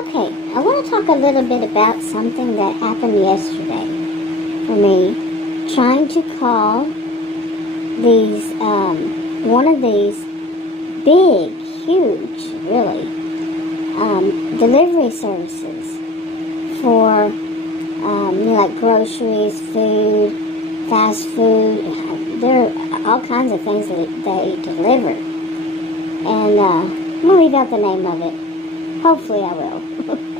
Okay, I want to talk a little bit about something that happened yesterday for me. Trying to call one of these big, huge, really, delivery services for, like groceries, food, fast food. There are all kinds of things that they deliver. And I'm going to leave out the name of it. Hopefully I will.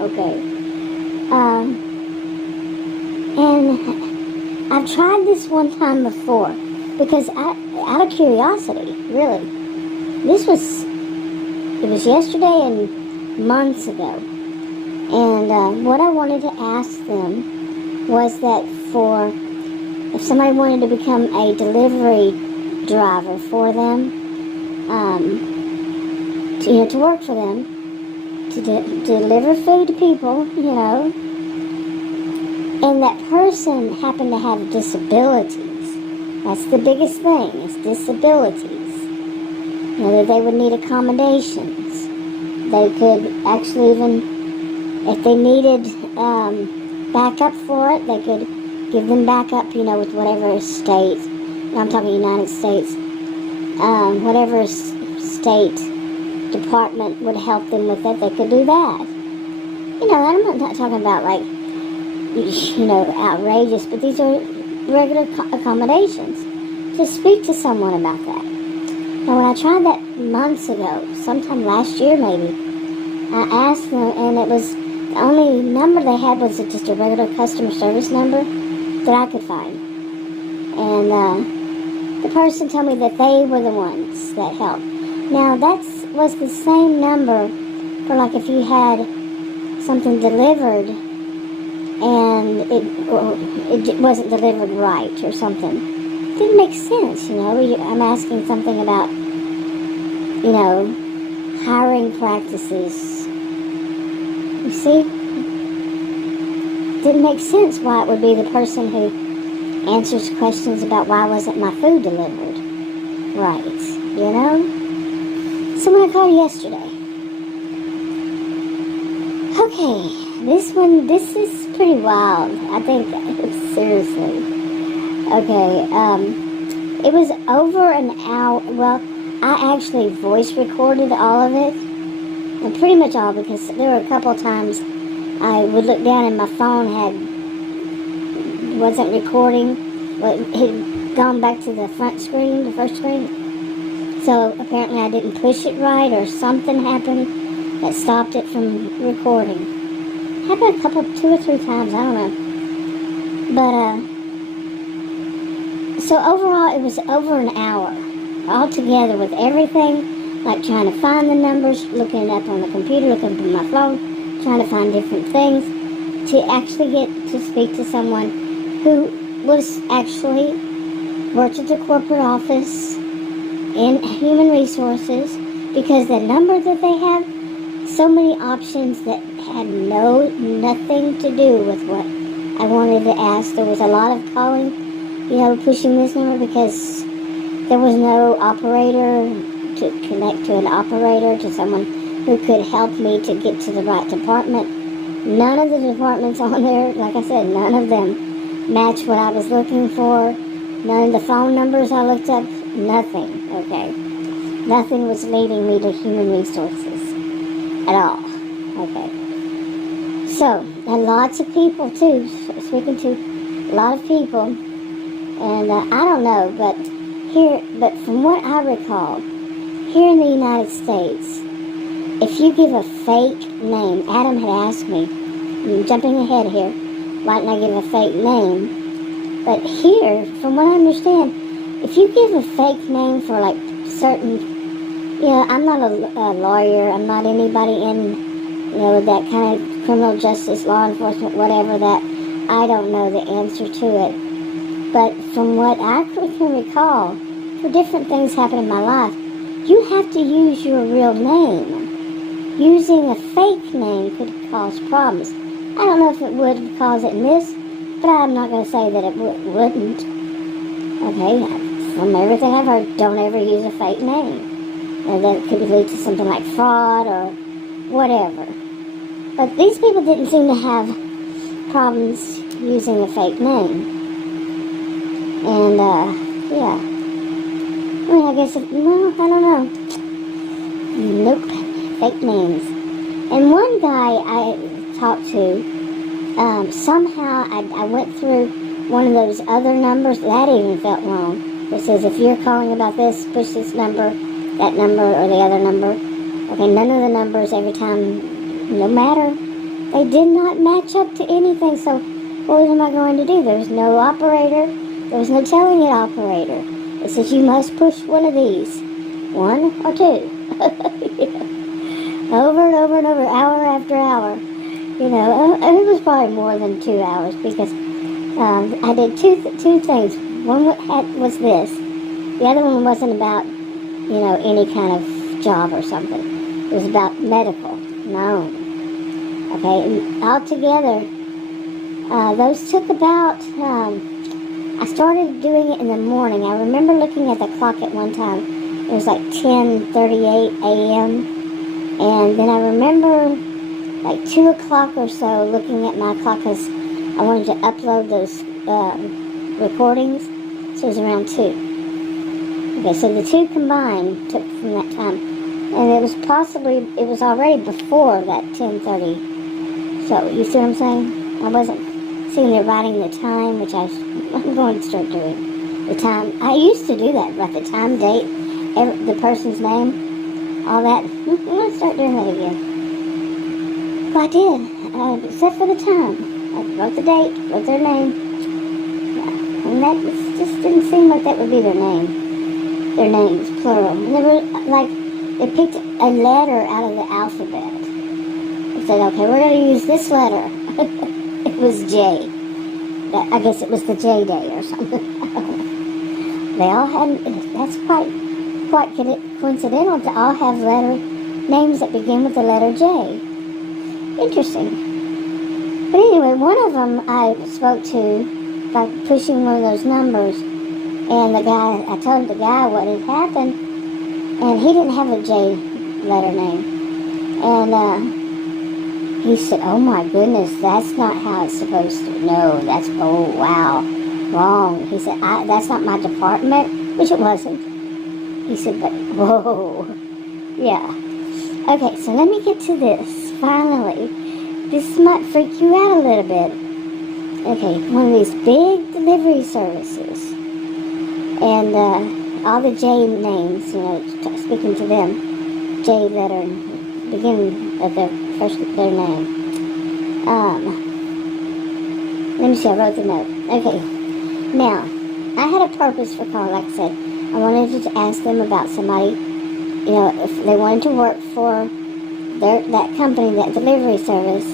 Okay. And I've tried this one time before because out of curiosity, really. It was yesterday and months ago. And what I wanted to ask them was that if somebody wanted to become a delivery driver for them, to work for them, to deliver food to people, and that person happened to have disabilities. That's the biggest thing, is disabilities. That they would need accommodations. They could actually even, if they needed backup for it, they could give them backup, with whatever state, I'm talking United States, whatever state department would help them with it, they could do that. I'm not talking about like, outrageous, but these are regular accommodations. To speak to someone about that. Now, when I tried that months ago, sometime last year maybe, I asked them, and it was the only number they had was just a regular customer service number that I could find. And the person told me that they were the ones that helped. Now, that was the same number for like if you had something delivered and it wasn't delivered right or something. It didn't make sense, I'm asking something about, hiring practices. You see? It didn't make sense why it would be the person who answers questions about why wasn't my food delivered right, So when I called yesterday, okay, this is pretty wild, I think, seriously. Okay, it was over an hour, well, I actually voice recorded all of it, and pretty much all, because there were a couple of times I would look down and my phone wasn't recording, it had gone back to the front screen, the first screen. So apparently I didn't push it right, or something happened that stopped it from recording. It happened 2 or 3 times, I don't know. But so overall it was over an hour altogether with everything, like trying to find the numbers, looking it up on the computer, looking up on my phone, trying to find different things, to actually get to speak to someone who was actually worked at the corporate office in human resources, because the number that they have, so many options that had nothing to do with what I wanted to ask. There was a lot of calling, pushing this number because there was no operator to connect to an operator, to someone who could help me to get to the right department. None of the departments on there, like I said, none of them matched what I was looking for. None of the phone numbers I looked up, nothing, okay? Nothing was leading me to human resources at all, okay? So, and lots of people too, speaking to a lot of people, and I don't know, but from what I recall, here in the United States, if you give a fake name, Adam had asked me, I'm jumping ahead here, why didn't I give a fake name? But here, from what I understand, if you give a fake name for like certain, I'm not a lawyer, I'm not anybody in, that kind of criminal justice, law enforcement, whatever that, I don't know the answer to it. But from what I can recall, for different things happen in my life, you have to use your real name. Using a fake name could cause problems. I don't know if it would cause it in this, but I'm not going to say that it wouldn't. Okay, from everything I've heard, don't ever use a fake name. And that could lead to something like fraud or whatever. But these people didn't seem to have problems using a fake name. And, yeah. I mean, I guess, no, I don't know. Nope. Fake names. And one guy I talked to, somehow I went through one of those other numbers. That even felt wrong. It says, if you're calling about this, push this number, that number, or the other number. Okay, none of the numbers every time, no matter. They did not match up to anything, so what am I going to do? There's no operator. There was no telling it operator. It says you must push one of these. One or two. Over and over and over, hour after hour. You know, it was probably more than 2 hours because I did two things. One was this. The other one wasn't about, any kind of job or something. It was about medical. No. Okay, and altogether, those took about, I started doing it in the morning. I remember looking at the clock at one time. It was like 10:38 a.m. And then I remember like 2 o'clock or so looking at my clock because I wanted to upload those recordings. So it was around 2. Okay, so the 2 combined took from that time. And it was already before that 10:30. So, you see what I'm saying? I wasn't sitting there writing the time, which I'm going to start doing. The time, I used to do that, write the time, date, the person's name, all that. I'm going to start doing that again. Well, I did, except for the time. I wrote the date, wrote their name. Yeah. And that just didn't seem like that would be their name. Their names, plural. And they were like, they picked a letter out of the alphabet. They said, okay, we're going to use this letter. It was J. I guess it was the J day or something. They all had, that's quite coincidental to all have names that begin with the letter J. Interesting. But anyway, one of them I spoke to by pushing one of those numbers. And I told the guy what had happened. And he didn't have a J letter name. And, he said, oh my goodness, that's not how it's supposed to. No, oh wow, wrong. He said, that's not my department, which it wasn't. He said, but whoa, yeah. Okay, so let me get to this, finally. This might freak you out a little bit. Okay, one of these big delivery services. And all the J names, speaking to them, J letter, beginning of their name. Let me see, I wrote the note. Okay, now, I had a purpose for calling. Like I said, I wanted to ask them about somebody, if they wanted to work for that company, that delivery service,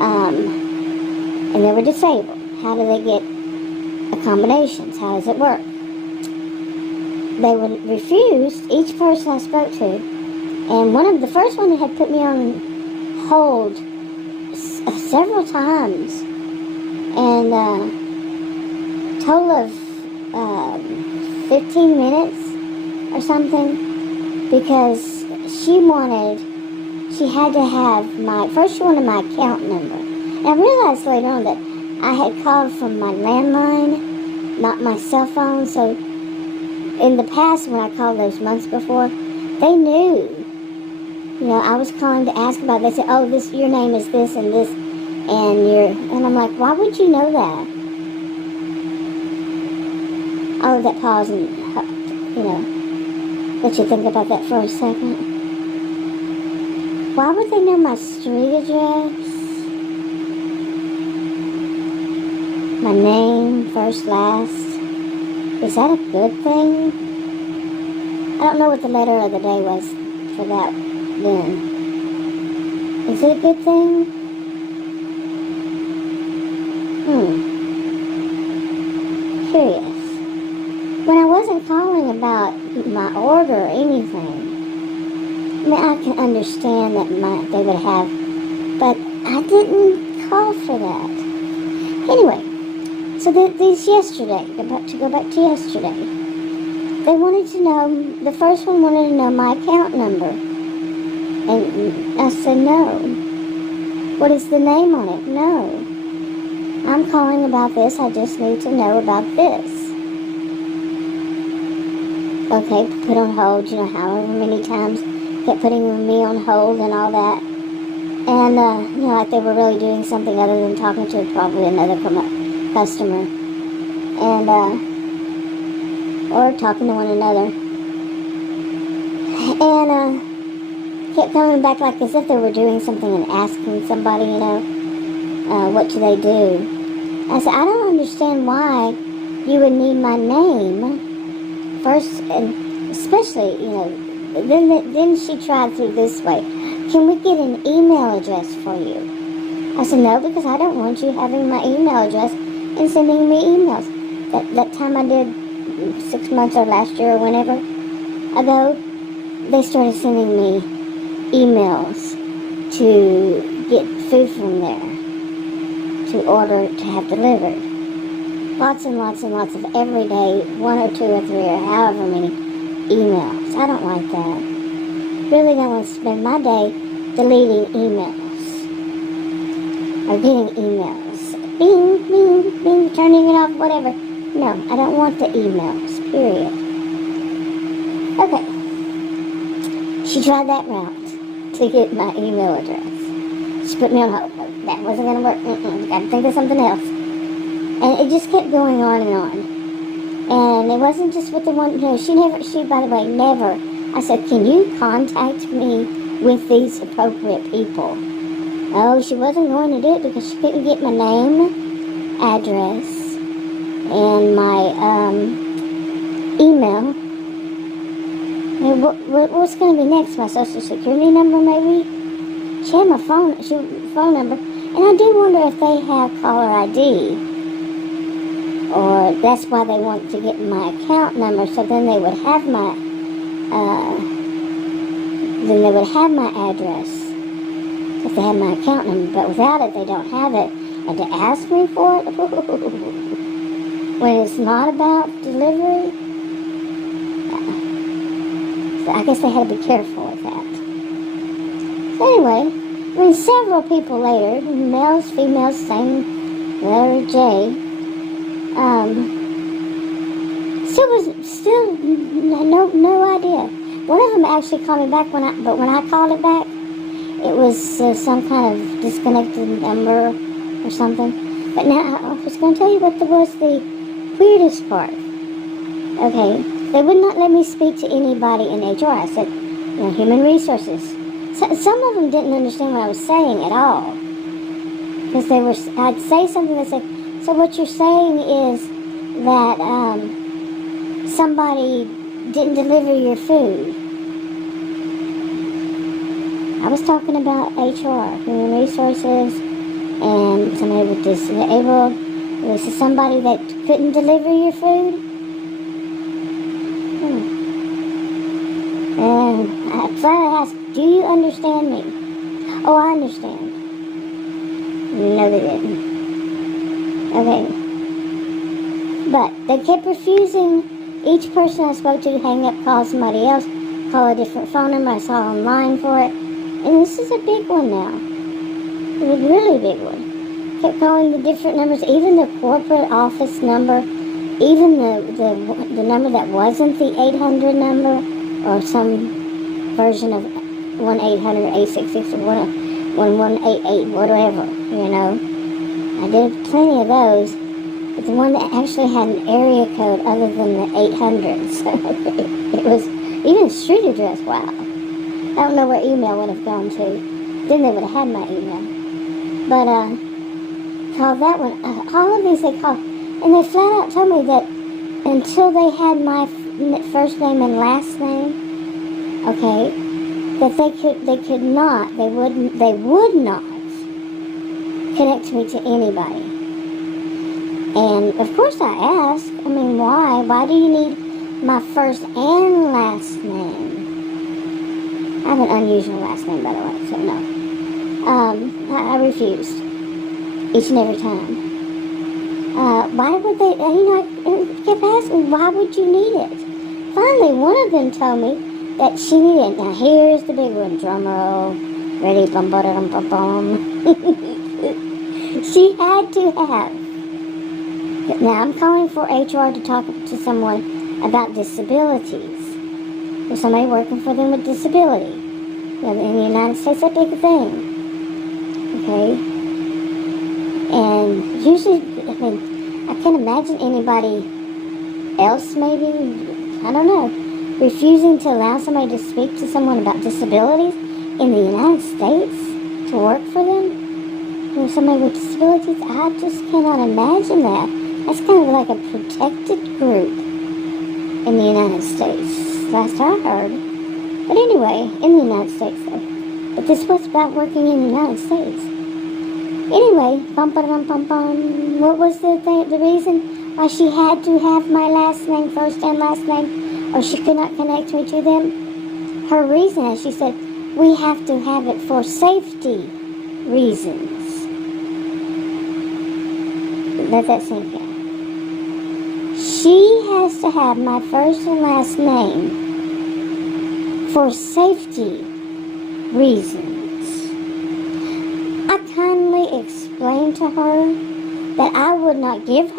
and they were disabled. How do they get accommodations? How does it work? They would refuse, each person I spoke to, and the first one had put me on hold several times, and total of 15 minutes or something, because she had to have she wanted my account number. And I realized later on that I had called from my landline, not my cell phone, so in the past when I called those months before, they knew. I was calling to ask about it. They said, oh, your name is this and this, and I'm like, why would you know that? I'll let that pause and, let you think about that for a second. Why would they know my street address? My name, first, last. Is that a good thing? I don't know what the letter of the day was for that then. Is it a good thing? Curious. When I wasn't calling about my order or anything, I can understand that they would have, but I didn't call for that. Anyway, so these yesterday, to go back to yesterday, they wanted to know, the first one wanted to know my account number. And I said no. What is the name on it? No. I'm calling about this. I just need to know about this. Okay, put on hold, however many times. Kept putting me on hold and all that. And, like they were really doing something other than talking to probably another customer. And, or talking to one another. And, kept coming back like as if they were doing something and asking somebody, what do they do? I said, I don't understand why you would need my name first, and especially, then she tried through this way. Can we get an email address for you? I said, no, because I don't want you having my email address and sending me emails. That time I did 6 months or last year or whenever ago, they started sending me emails to get food from there, to order to have delivered. Lots and lots and lots of every day, 1 or 2 or 3 or however many emails. I don't like that. Really don't want to spend my day deleting emails or getting emails. Bing, bing, bing, turning it off, whatever. No, I don't want the emails, period. Okay. She tried that route to get my email address. She put me on hold. That wasn't going to work. Got to think of something else. And it just kept going on and on. And it wasn't just with the one, she, by the way, never. I said, can you contact me with these appropriate people? Oh, she wasn't going to do it because she couldn't get my name, address, and my email. And what's going to be next? My social security number, maybe? She had my phone number. And I do wonder if they have caller ID. Or that's why they want to get my account number, so then they would have my address if they had my account number. But without it, they don't have it. And to ask me for it, when it's not about delivery, so I guess they had to be careful with that. So anyway, several people later, males, females, same letter J, still no idea. One of them actually called me back but when I called it back, it was some kind of disconnected number or something. But now I was going to tell you what was the weirdest part. Okay, they would not let me speak to anybody in HR. I said, human resources. So, some of them didn't understand what I was saying at all. Because I'd say something that said, so what you're saying is that somebody didn't deliver your food. I was talking about HR, human resources, and somebody with disabled. This is somebody that couldn't deliver your food. And I finally asked, do you understand me? Oh, I understand. No, they didn't. Okay. But they kept refusing each person I spoke to hang up, call somebody else, call a different phone number. I saw online for it. And this is a big one now. It was a really big one. Kept calling the different numbers, even the corporate office number, even the number that wasn't the 800 number, or some version of 1-800-866 or 1188, whatever, I did plenty of those, but the one that actually had an area code other than the 800s, it was even street address, wow. I don't know where email would have gone to. Then they would have had my email. But, called that one. All of these they called. And they flat out told me that until they had my first name and last name, okay, that they would not connect me to anybody. And, of course, I asked, why? Why do you need my first and last name? I have an unusual last name, by the way, so no. I refused. Each and every time. Why would they, I kept asking, why would you need it? Finally, one of them told me that she needed it. Now, here's the big one, drum roll. Ready? Bum, bum, bum, bum, bum. She had to have. Now, I'm calling for HR to talk to someone about disabilities. There's somebody working for them with disability. You know, in the United States, that's a big thing. Okay? And usually, I mean, I can't imagine anybody else maybe, I don't know, refusing to allow somebody to speak to someone about disabilities in the United States to work for them. You know, somebody with disabilities, I just cannot imagine that. That's kind of like a protected group in the United States, last I heard. But anyway, in the United States though. But this was about working in the United States. Anyway, bum, bum, bum, bum. What was the reason why she had to have my last name, first and last name, or she could not connect me to them? Her reason, as she said, we have to have it for safety reasons. Let that sink in. She has to have my first and last name for safety reasons. I kindly explained to her that I will not give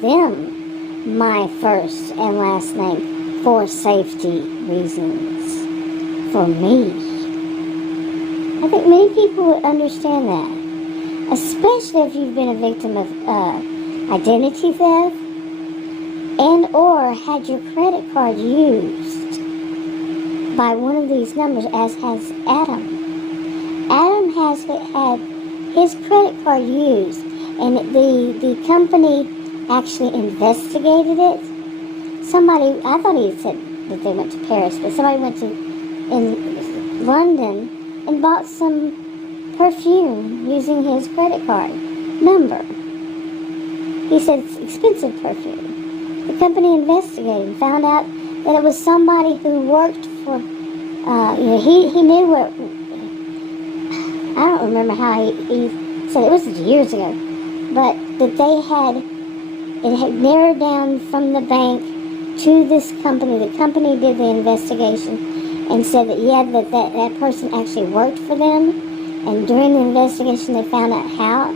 them my first and last name for safety reasons. For me. I think many people would understand that. Especially if you've been a victim of identity theft and or had your credit card used by one of these numbers, as has Adam. Adam has had his credit card used, and the company actually investigated it. Somebody, I thought he said that they went to Paris, but somebody went to in London and bought some perfume using his credit card number. He said it's expensive perfume. The company investigated and found out that it was somebody who worked for, he knew what, I don't remember how he said it was years ago, but that it had narrowed down from the bank to this company. The company did the investigation and said that, yeah, that person actually worked for them. And during the investigation, they found out how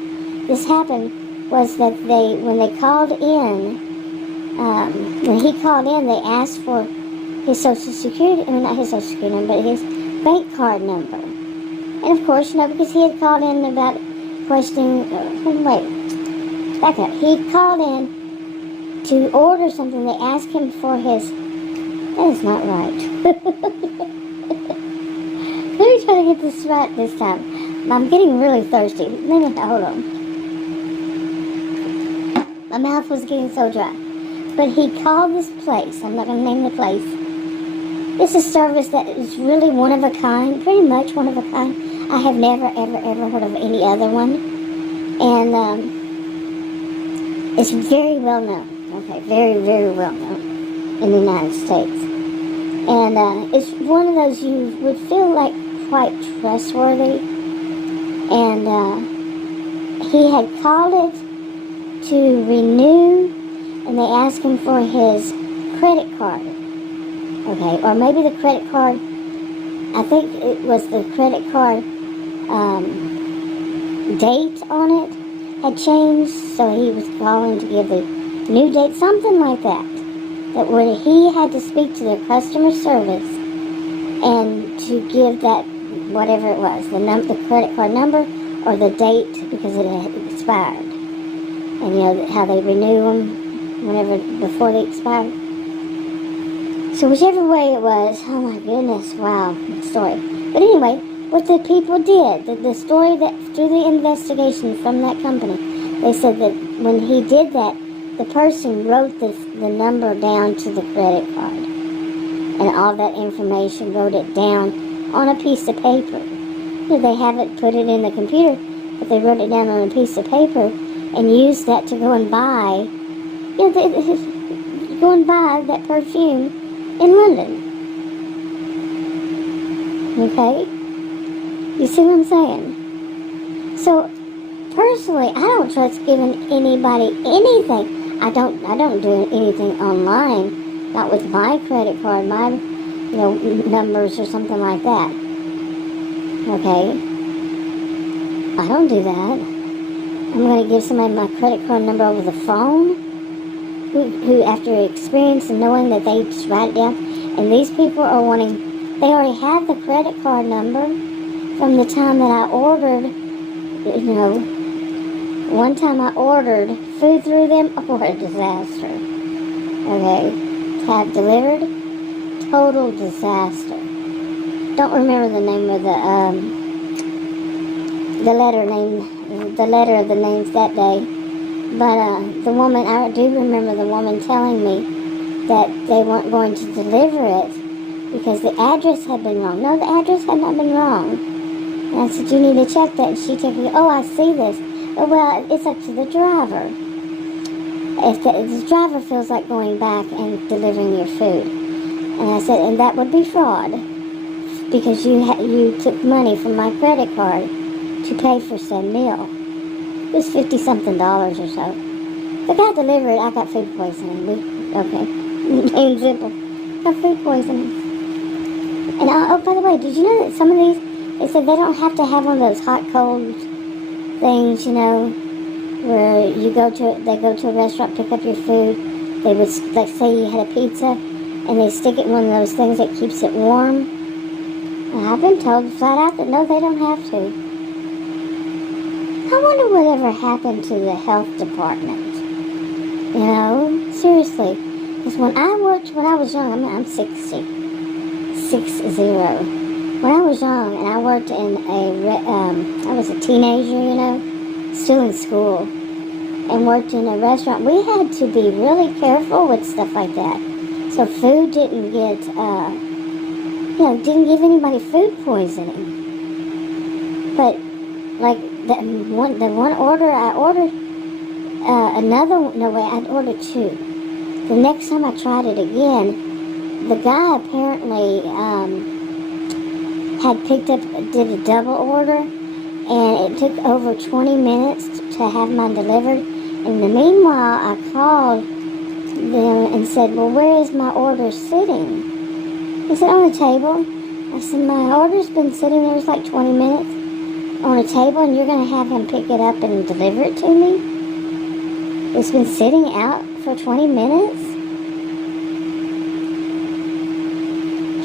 this happened was that when he called in, they asked for his Social Security, not his Social Security number, but his bank card number. And of course, because he had called in about questioning, back up. He called in to order something. They asked him for his, that is not right. Let me try to get this right this time. I'm getting really thirsty. Hold on. My mouth was getting so dry. But he called this place. I'm not going to name the place. It's a service that is really one of a kind. Pretty much one of a kind. I have never, ever, ever heard of any other one. And it's very well known. Okay, very, very well known in the United States. And it's one of those you would feel like quite trustworthy. And he had called it to renew, and they asked him for his credit card. Okay, or maybe the credit card, I think it was the credit card date on it had changed, so he was calling to give the new date, something like that. That when he had to speak to their customer service and to give that, whatever it was, the credit card number or the date, because it had expired. And you know how they renew them before they expire. So whichever way it was, oh my goodness, wow, story. But anyway, what the people did, the story that through the investigation from that company, they said that when he did that, the person wrote the number down to the credit card. And all that information, wrote it down on a piece of paper. You know, they haven't put it in the computer, but they wrote it down on a piece of paper and used that to go and buy, go and buy that perfume in London. Okay? You see what I'm saying? So, personally, I don't trust giving anybody anything. I don't do anything online, not with my credit card, my numbers or something like that. Okay? I don't do that. I'm going to give somebody my credit card number over the phone who after experience and knowing that they just write it down. And these people are wanting, they already have the credit card number from the time that I ordered, one time I ordered food through them. Oh, what a disaster. Okay? To have delivered, total disaster. Don't remember the name of the letter of the names that day. But the woman, I do remember the woman telling me that they weren't going to deliver it because the address had been wrong. No, the address had not been wrong. And I said, you need to check that. And she took me, oh, I see this. Oh, well, it's up to the driver. If the driver feels like going back and delivering your food. And I said, and that would be fraud because you took money from my credit card to pay for said meal. It was $50-something or so. The guy delivered, I got food poisoning. Okay. Plain and simple. Got food poisoning. And oh, by the way, did you know that some of these, they said they don't have to have one of those hot cold things, where they go to a restaurant, pick up your food. They would, like, say you had a pizza, and they stick it in one of those things that keeps it warm. And I've been told flat out that no, they don't have to. I wonder whatever happened to the health department. Seriously. Because when I was young, I'm 60. When I was young and I worked in I was a teenager, still in school, and worked in a restaurant, we had to be really careful with stuff like that. So food didn't get, didn't give anybody food poisoning. But, like, the one order I ordered, I'd ordered two. The next time I tried it again, the guy apparently did a double order, and it took over 20 minutes to have mine delivered. In the meanwhile, I called them and said, well, where is my order sitting? He said, on the table. I said, my order's been sitting there, it's like 20 minutes on a table, and you're going to have him pick it up and deliver it to me? It's been sitting out for 20 minutes?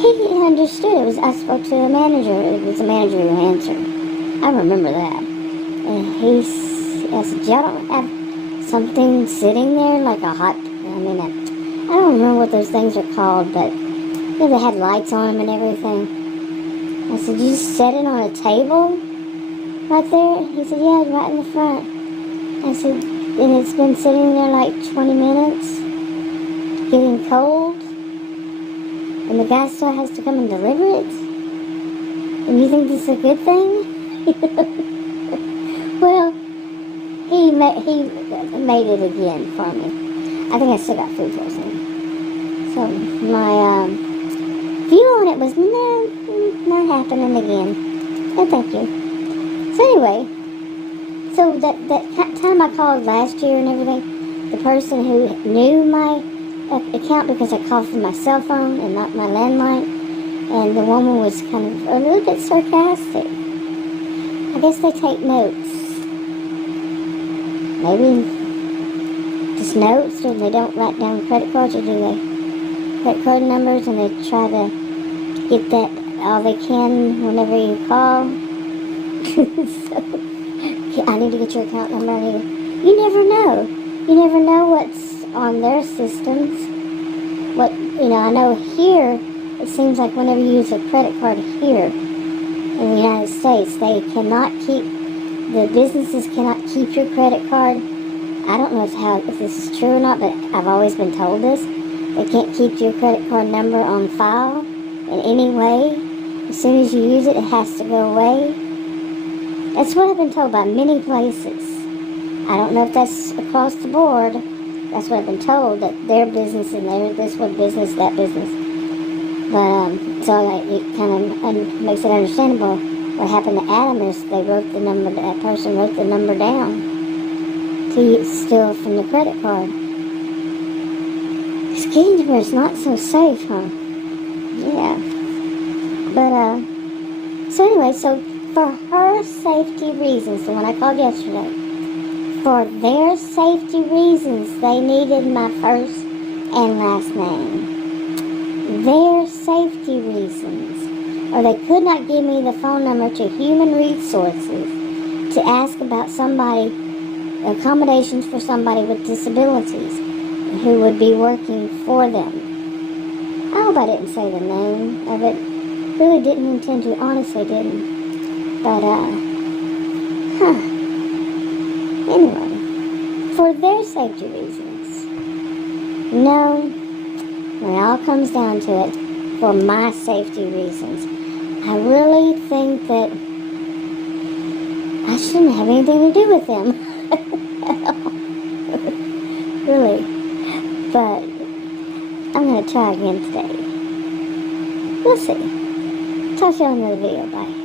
He understood. I spoke to the manager. It was the manager who answered. I remember that. And I said, y'all don't have something sitting there like a hot, I don't remember what those things are called, but they had lights on them and everything. I said, you just set it on a table right there? He said, yeah, right in the front. I said, and it's been sitting there like 20 minutes, getting cold, and the guy still has to come and deliver it? And you think this is a good thing? Well, he made it again for me. I think I still got food poisoning. So my view on it was, no, not happening again. No, thank you. So anyway, so that time I called last year and everything, the person who knew my account, because I called from my cell phone and not my landline, and the woman was kind of a little bit sarcastic. I guess they take notes. Maybe just notes, or they don't write down credit cards, or do they? Credit card numbers, and they try to get that all they can whenever you call. So, I need to get your account number. You never know. You never know what's on their systems. I know here, it seems like whenever you use a credit card here in the United States, the businesses cannot keep your credit card. I don't know if this is true or not, but I've always been told this. They can't keep your credit card number on file in any way. As soon as you use it, it has to go away. That's what I've been told by many places. I don't know if that's across the board. That's what I've been told, that their business and this one business, that business. But, so it kind of makes it understandable. What happened to Adam is that person wrote the number down to steal from the credit card. Skinsbury is not so safe, huh? Yeah. But, so anyway, so For her safety reasons, the one I called yesterday, for their safety reasons, they needed my first and last name. Their safety reasons. Or they could not give me the phone number to Human Resources to ask about somebody, accommodations for somebody with disabilities who would be working for them. I hope I didn't say the name of it. Really didn't intend to, honestly didn't. But, anyway, for their safety reasons. No, when it all comes down to it, for my safety reasons, I really think that I shouldn't have anything to do with them. Really. But I'm going to try again today. We'll see. Talk to you on another video. Bye.